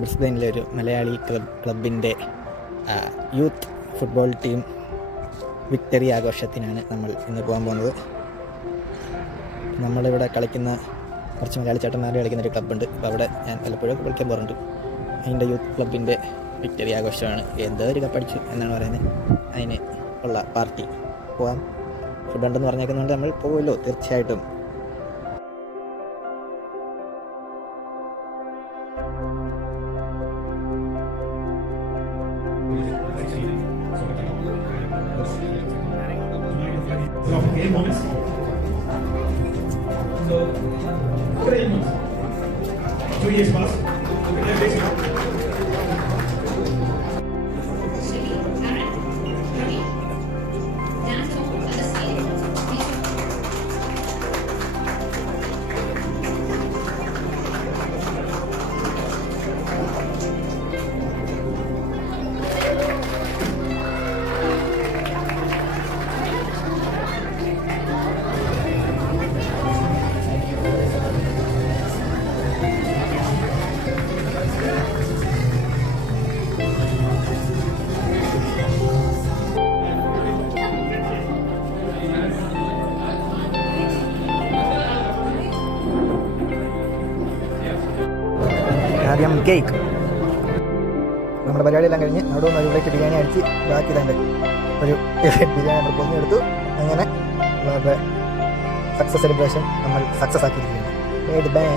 ബ്രിസ്ബെയിനിലെ ഒരു മലയാളി ക്ലബിൻ്റെ youth football team victory ആഘോഷത്തിനാണ് നമ്മൾ ഇന്ന് പോകാൻ പോകുന്നത്. നമ്മളിവിടെ കളിക്കുന്ന കുറച്ച് മലയാളി ചേട്ടന്മാർ കളിക്കുന്ന ഒരു ക്ലബ്ബുണ്ട്. അപ്പോൾ അവിടെ ഞാൻ പലപ്പോഴും കളിക്കാൻ പോകാറുണ്ട്. അതിൻ്റെ യൂത്ത് ക്ലബിൻ്റെ വിക്ടറി ആഘോഷമാണ്. എന്തോ ഒരു കപ്പടിച്ചു എന്നാണ് പറയുന്നത്. അതിന് ഉള്ള പാർട്ടി പോകാം. ഫുഡുണ്ടെന്ന് പറഞ്ഞേക്കുന്നതുകൊണ്ട് നമ്മൾ പോകുമല്ലോ തീർച്ചയായിട്ടും. ആദ്യം കേക്ക്. നമ്മുടെ പരിപാടിയെല്ലാം കഴിഞ്ഞ് അവിടെ നിന്ന് ഒരു പ്ലേറ്റ് ബിരിയാണി അടിച്ച് ബാക്കി തന്നെ ഒരു ബിരിയാണി നമ്മൾ പൊങ്ങിയെടുത്തു. അങ്ങനെ നമ്മുടെ സക്സസ് സെലിബ്രേഷൻ നമ്മൾ സക്സസ് ആക്കിയിരിക്കുകയാണ്. ബൈ.